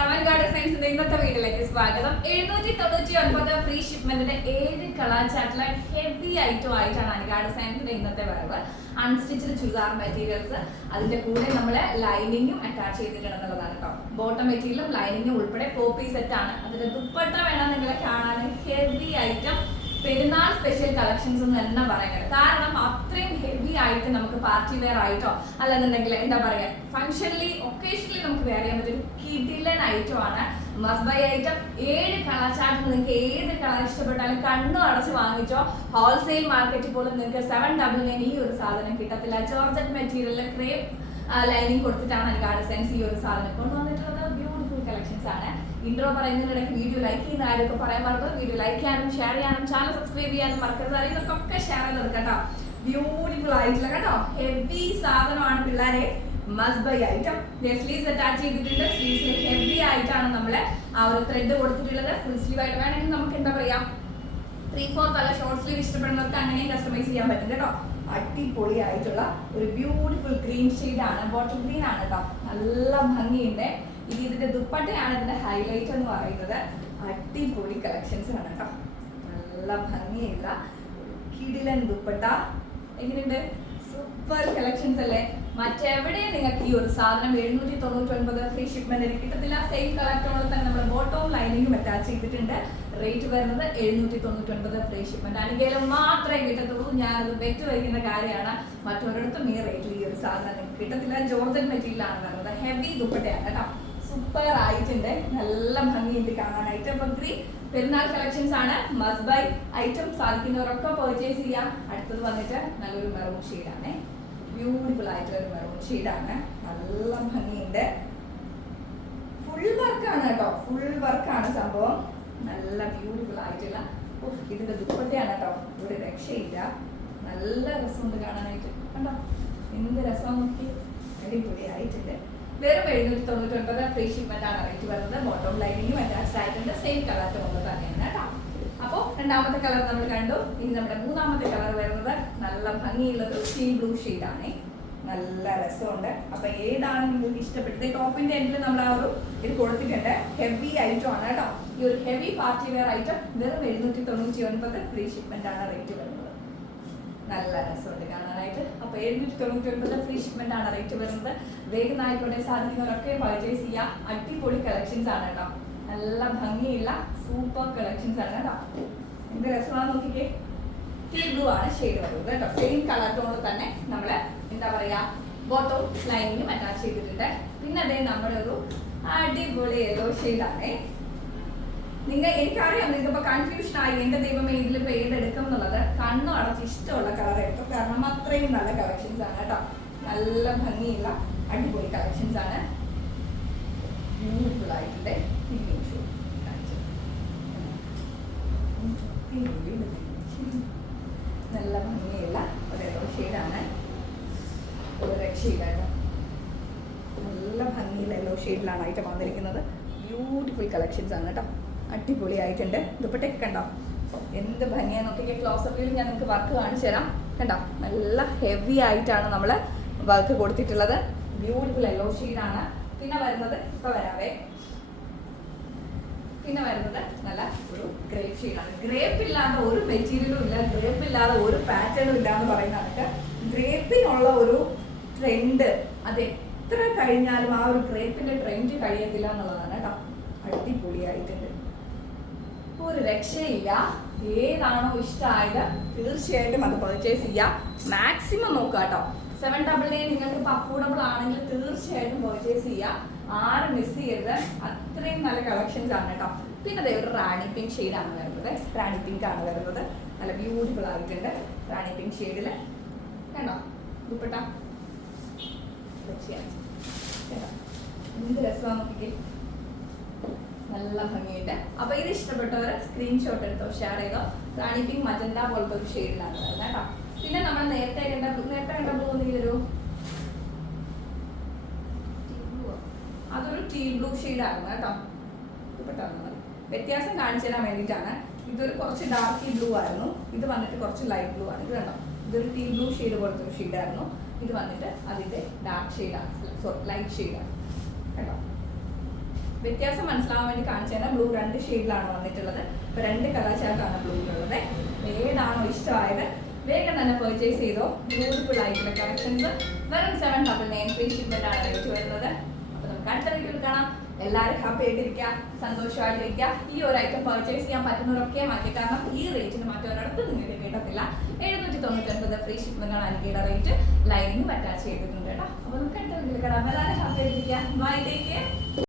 വൻകാട് സയൻസിന്റെ ഇന്നത്തെ വീട്ടിലേക്ക് സ്വാഗതം. എഴുന്നൂറ്റി തൊണ്ണൂറ്റി ഒൻപത് ഫ്രീ ഷിപ്മെന്റിന്റെ ഏഴ് കളർ ഹെവി ഐറ്റം ആയിട്ടാണ് അനികാട് സയൻസിന്റെ ഇന്നത്തെ അൺസ്റ്റിച്ചഡ് ചുരിദാർ മെറ്റീരിയൽസ് അതിന്റെ കൂടെ നമ്മൾ ലൈനിങ്ങും അറ്റാച്ച് ചെയ്തിട്ടുണ്ടെന്നുള്ളതാണ് കേട്ടോ ബോട്ടം മെറ്റീരിയലും ലൈനിങ്ങും ഉൾപ്പെടെ കോപ്പി സെറ്റ് ആണ്. അതിന്റെ ദുപ്പട്ട വേണം നിങ്ങളെ കാണാൻ. Heavy item Perunnal special collections എന്ന് തന്നെ പറയുന്നത്. കാരണം അത്രയും ഹെവി ആയിട്ട് നമുക്ക് പാർട്ടി വെയർ ആയിട്ടോ അല്ലെന്നുണ്ടെങ്കിൽ എന്താ പറയാ ഫംഗ്ഷനിലി ഒക്കേഷണലി നമുക്ക് വെയർ ചെയ്യാൻ കിടിലൻ ഐറ്റം ആണ് മസ്റ്റ് ബൈ ഐറ്റം ഏഴ് കളർ ചാർട്ട് നിങ്ങൾക്ക് ഏത് കളർ ഇഷ്ടപ്പെട്ടാലും കണ്ണു അടച്ച് വാങ്ങിച്ചോ. ഹോൾസെയിൽ മാർക്കറ്റിൽ പോലും നിങ്ങൾക്ക് സെവൻ ഡബിൾ നയൻ ഈ ഒരു സാധനം കിട്ടത്തില്ല. ജോർജറ്റ് മെറ്റീരിയലിൽ ക്രേപ്പ് ലൈനിങ് കൊടുത്തിട്ടാണ് എനിക്ക് സെൻസ് ഈ ഒരു സാധനം കൊണ്ടുവന്നിട്ടുള്ളത്. ബ്യൂട്ടിഫുൾ കളക്ഷൻസ് ആണ്. ഇൻട്രോ പറയുന്നതിനിടയ്ക്ക് വീഡിയോ ലൈക്ക് ചെയ്യുന്ന ആരൊക്കെ പറയാൻ മറക്കരുത് വീഡിയോ ലൈക്ക് ചെയ്യാനും ഷെയർ ചെയ്യാനും ചാനൽ സബ്സ്ക്രൈബ് ചെയ്യാനും മറക്കരുത്. അറിയുന്നവർക്കൊക്കെ ഷെയർ ചെയ്ത് കേട്ടോ. ബ്യൂട്ടിഫുൾ ആയിട്ടുള്ള കേട്ടോ. ഹെവി സാധനമാണ് പിള്ളേരെ. Must buy item sleeves attach ചെയ്തിട്ടുണ്ട്. സ്ലീവ്സിൽ ഹെവി ആയിട്ടാണ് നമ്മൾ ആ ഒരു ത്രെഡ് കൊടുത്തിട്ടുള്ളത്. ഫുൾ സ്ലീവ് ആയിട്ട് വേണമെങ്കിൽ നമുക്ക് എന്താ പറയാ? ത്രീ ഫോർത്ത് അല്ല ഷോർട്ട് സ്ലീവ് ഇഷ്ടപ്പെടുന്നവർക്ക് അങ്ങനെയും കസ്റ്റമൈസ് ചെയ്യാൻ പറ്റും കേട്ടോ. അടിപൊളിയായിട്ടുള്ള ഒരു ബ്യൂട്ടിഫുൾ ഗ്രീൻ ആണ്. ബോട്ടിൽ ഗ്രീൻ ആണ് കേട്ടോ നല്ല ഭംഗിയുണ്ട്. ഇത് ഇതിന്റെ ദുപ്പട്ടയാണ് ഇതിന്റെ ഹൈലൈറ്റ് എന്ന് പറയുന്നത്. അടിപൊളി കളക്ഷൻസ് ആണ് കേട്ടോ നല്ല ഭംഗിയുള്ള കിടിലൻ ദുപ്പട്ട. എങ്ങനെയുണ്ട്? സൂപ്പർ കളക്ഷൻസ് അല്ലേ? മറ്റെവിടെയും നിങ്ങൾക്ക് ഈ ഒരു സാധനം എഴുന്നൂറ്റി തൊണ്ണൂറ്റി ഒൻപത് ഫ്രീ ഷിപ്മെന്റിന് കിട്ടത്തില്ല സെയിം കളക്ടറോളം തന്നെ നമ്മൾ ബോട്ടോം ലൈനിങ്ങും അറ്റാച്ച് ചെയ്തിട്ടുണ്ട്. റേറ്റ് വരുന്നത് എഴുന്നൂറ്റി തൊണ്ണൂറ്റി ഒൻപത് ഫ്രീ ഷിപ്മെന്റ് ആണെങ്കിലും മാത്രമേ കിട്ടത്തുള്ളൂ. ഞാനത് വെറ്റ് വയ്ക്കുന്ന കാര്യമാണ്. മറ്റൊരിടത്തും ഈ റേറ്റിൽ ഈ ഒരു സാധനം നിങ്ങൾക്ക് കിട്ടത്തില്ല. ജോർജൻ മെറ്റീരിയൽ ആണ് വരുന്നത് ഹെവി ദുപ്പട്ടയാണ് കേട്ടോ. സൂപ്പർ ആയിട്ടുണ്ട് നല്ല ഭംഗിയുണ്ട് കാണാനായിട്ട് അപ്പൊ ഗ്രീൻ പെരുന്നാൾ കളക്ഷൻസ് ആണ്. മസ് ബൈ ഐറ്റം സാധിക്കുന്നവരൊക്കെ പർച്ചേസ് ചെയ്യാം. അടുത്തത് വന്നിട്ട് നല്ലൊരു മെറൂൺ ഷെയ്ഡാണ് ബ്യൂട്ടിഫുൾ ആയിട്ടുള്ള ഒരു മെറൂൺ ഷെയ്ഡാണ് നല്ല ഭംഗിയുണ്ട്. ഫുൾ വർക്കാണ് കേട്ടോ. ഫുൾ വർക്കാണ് സംഭവം. നല്ല ബ്യൂട്ടിഫുൾ ആയിട്ടുള്ള. ഇതിന്റെ ദുപ്പട്ടയാണ് കേട്ടോ. ഒരു രക്ഷയില്ല. നല്ല രസമുണ്ട് കാണാനായിട്ട്. കണ്ടോ? എന്ത് രസം നോക്കി അടിപൊളി ആയിട്ടുണ്ട് വെറും എഴുന്നൂറ്റി തൊണ്ണൂറ്റി ഒൻപത് ഫ്രീ ഷിപ്മെന്റ് ആണ് റേറ്റ് വരുന്നത്. ബോട്ടം ലൈനിങ്ങും അറ്റാച്ച് ആയിട്ടുണ്ട്. സെയിം കളർ ടോണിൽ തന്നെയാണ് കേട്ടോ. അപ്പോൾ രണ്ടാമത്തെ കളർ നമ്മൾ കണ്ടു. ഇനി നമ്മുടെ മൂന്നാമത്തെ കളർ വരുന്നത് നല്ല ഭംഗിയുള്ള ഒരു സീ ബ്ലൂ ആണ്. നല്ല രസമുണ്ട്. അപ്പൊ ഏതാണ് നിങ്ങൾക്ക് ഇഷ്ടപ്പെട്ടത്? ടോപ്പിന്റെ എൻഡിൽ നമ്മൾ ആ ഒരു ഇത് കൊടുത്തിട്ടുണ്ട്. ഹെവി ഐറ്റം ആണ് കേട്ടോ. ഈ ഒരു ഹെവി പാർട്ടി വെയർ ഐറ്റം വെറും എഴുന്നൂറ്റി തൊണ്ണൂറ്റി ഒൻപത് ഫ്രീ ഷിപ്മെന്റ് ആണ് റേറ്റ് വരുന്നത്. നല്ല രസമുണ്ട് കാണാനായിട്ട്. അപ്പൊ എഴുന്നൂറ്റി തൊണ്ണൂറ്റി ഒൻപത് ഫ്രീ ഷിപ്മെന്റ് ആണ് റേറ്റ് വരുന്നത്. വേഗം ആയിക്കോട്ടെ സാധിക്കുന്നവരൊക്കെ പർച്ചേസ് ചെയ്യാം. അടിപൊളി കളക്ഷൻസ് ആണ് കേട്ടോ. നല്ല ഭംഗിയുള്ള സൂപ്പർ കളക്ഷൻസ് ആണ് കേട്ടോ. എന്ത് രസമാണ് നോക്കിക്കേ. ടീ ബ്ലൂ ആണ് ഷെയ്ഡ് വരുന്നത് കേട്ടോ. സെയിം കളർ ടോണിൽ തന്നെ നമ്മൾ എന്താ പറയാ ബോട്ടോ ലൈനിങ്ങും അറ്റാച്ച് ചെയ്തിട്ടുണ്ട്. പിന്നെ അതേ നമ്മുടെ ഒരു അടിപൊളി യെല്ലോ ഷെയ്ഡാണേ നിങ്ങൾ എനിക്കറിയാം നിങ്ങൾക്ക് ഇപ്പൊ കൺഫ്യൂഷൻ ആയി. എന്റെ ദൈവമേ ഇതിലിപ്പോ ഏതെടുക്കും എന്നുള്ളത്. കണ്ണു അടച്ച് ഇഷ്ടമുള്ള കളർ എടുക്കും കാരണം അത്രയും നല്ല കളക്ഷൻസ് ആണ് കേട്ടോ. നല്ല ഭംഗിയുള്ള അടിപൊളി കളക്ഷൻസ് ആണ്. ബ്യൂട്ടിഫുൾ ആയിട്ടുണ്ട്. നല്ല ഭംഗിയുള്ള ഒരു യെല്ലോ ഷെയ്ഡാണ് ഒരു രക്ഷയില്ല കേട്ടോ. നല്ല ഭംഗിയുള്ള യെല്ലോ ഷെയ്ഡിലാണ് ഐറ്റം വന്നിരിക്കുന്നത്. ബ്യൂട്ടിഫുൾ കളക്ഷൻസ് ആണ് കേട്ടോ. അടിപൊളിയായിട്ടുണ്ട് ദുപ്പട്ടയൊക്കെ കണ്ടോ? എന്ത് ഭംഗിയാണ് ക്ലോസ് അപ്പിലും ഞാൻ നിങ്ങൾക്ക് വർക്ക് കാണിച്ചു തരാം. കണ്ടോ? നല്ല ഹെവി ആയിട്ടാണ് നമ്മൾ വർക്ക് കൊടുത്തിട്ടുള്ളത്. ബ്യൂട്ടിഫുൾ യെല്ലോ ഷെയ്ഡാണ് പിന്നെ വരുന്നത് ഇപ്പൊ വരാവേ. പിന്നെ വരുന്നത് നല്ല ഒരു ഗ്രേപ്പ് ഷെയ്ഡാണ് ഗ്രേപ്പ് ഇല്ലാതെ ഒരു മെറ്റീരിയലും ഇല്ല. ഗ്രേപ്പ് ഇല്ലാതെ ഒരു പാറ്റേണും ഇല്ല എന്ന് പറയുന്നതൊക്കെ ഗ്രേപ്പിനുള്ള ഒരു ട്രെൻഡ് അത് എത്ര കഴിഞ്ഞാലും ആ ഒരു ഗ്രേപ്പിന്റെ ട്രെൻഡ് കഴിയത്തില്ല എന്നുള്ളതാണ് കേട്ടോ. അടിപൊളിയായിട്ടുണ്ട്. ഒരു രക്ഷയില്ല. ഏതാണോ ഇഷ്ടമായത് തീർച്ചയായിട്ടും അത് പർച്ചേസ് ചെയ്യാം. മാക്സിമം നോക്കുക കേട്ടോ. സെവൻ ഡബിൾ നയൻ നിങ്ങൾക്ക് ഇപ്പോൾ അഫോർഡബിൾ ആണെങ്കിൽ തീർച്ചയായിട്ടും പർച്ചേസ് ചെയ്യാം. ആരും മിസ് ചെയ്യരുത്. അത്രയും നല്ല കളക്ഷൻസ് ആണ് കേട്ടോ. പിന്നെ ഒരു റാണി പിങ്ക് ആണ് വരുന്നത്. റാണി പിങ്ക് ആണ് വരുന്നത്. നല്ല ബ്യൂട്ടിഫുൾ ആയിട്ടുണ്ട് റാണി പിങ്ക് ഷെയ്ഡിൽ കണ്ടോ? ദുപ്പട്ട? കേട്ടോ എന്ത് രസമാണ് നോക്കിക്കേ. നല്ല ഭംഗിയുണ്ട്. അപ്പൊ ഇത് ഇഷ്ടപ്പെട്ടവർ സ്ക്രീൻഷോട്ട് എടുത്തോ ഷെയർ ചെയ്തോ. റാണി പിങ്ക് മജന്ത പോലത്തെ ഒരു ഷെയ്ഡിലാണ് കേട്ടോ. പിന്നെ നമ്മൾ നേരത്തെ കണ്ട നേരത്തെ കണ്ട ബ്ലൂ അതൊരു ടീ ബ്ലൂ ഷെയ്ഡായിരുന്നു കേട്ടോ. വ്യത്യാസം കാണിച്ചു തരാൻ വേണ്ടിയിട്ടാണ്. ഇതൊരു കുറച്ച് ഡാർക്ക് ബ്ലൂ ആയിരുന്നു. ഇത് വന്നിട്ട് കുറച്ച് ലൈറ്റ് ബ്ലൂ ആണ്. ഇത് കണ്ടോ? ഇതൊരു ടീ ബ്ലൂ ഷെയ്ഡ് പോലത്തെ ഒരു ഷെയ്ഡായിരുന്നു ഇത് വന്നിട്ട് അതിന്റെ ഡാർക്ക് ഷെയ്ഡാണ് സോറി ലൈറ്റ് ഷെയ്ഡാണ് വ്യത്യാസം മനസ്സിലാവാൻ വേണ്ടി കാണിച്ചു തരാം. ബ്ലൂ രണ്ട് ഷെയ്ഡിലാണ് വന്നിട്ടുള്ളത്. ഇപ്പൊ രണ്ട് ചാർട്ടാണ് ബ്ലൂ ഉള്ളത്. ഏതാണോ ഇഷ്ടമായത് വേഗം തന്നെ പെർച്ചേസ് ചെയ്തോ. ബ്യൂട്ടിഫുൾ ആയിട്ടുള്ള കളക്ഷൻസ് വെറും seven double nine free shipment ആണ് റേറ്റ് വരുന്നത്. അപ്പൊ നമുക്ക് അടുത്ത വീട്ടിൽ കാണാം. എല്ലാവരും ഹാപ്പി ആയിട്ടിരിക്കുക സന്തോഷമായിട്ടിരിക്കുക. ഈ ഒരു ഐറ്റം പർച്ചേസ് ചെയ്യാൻ പറ്റുന്നവരൊക്കെ മാറ്റി കാരണം ഈ റേറ്റിന് മറ്റൊരിടത്ത് നിങ്ങൾക്ക് കിട്ടത്തില്ല. എഴുന്നൂറ്റി തൊണ്ണൂറ്റി ഒൻപത് ഫ്രീ ഷിപ്മെന്റ് ആണ് അനിക്കയുടെ റേറ്റ് ലൈനിങ് അറ്റാച്ച് ചെയ്തിട്ടുണ്ട് കേട്ടോ. അപ്പൊ നമുക്ക് അടുത്ത വീട്ടിൽ കാണാം. എല്ലാവരും ഹാപ്പി ആയിട്ടിരിക്കുക.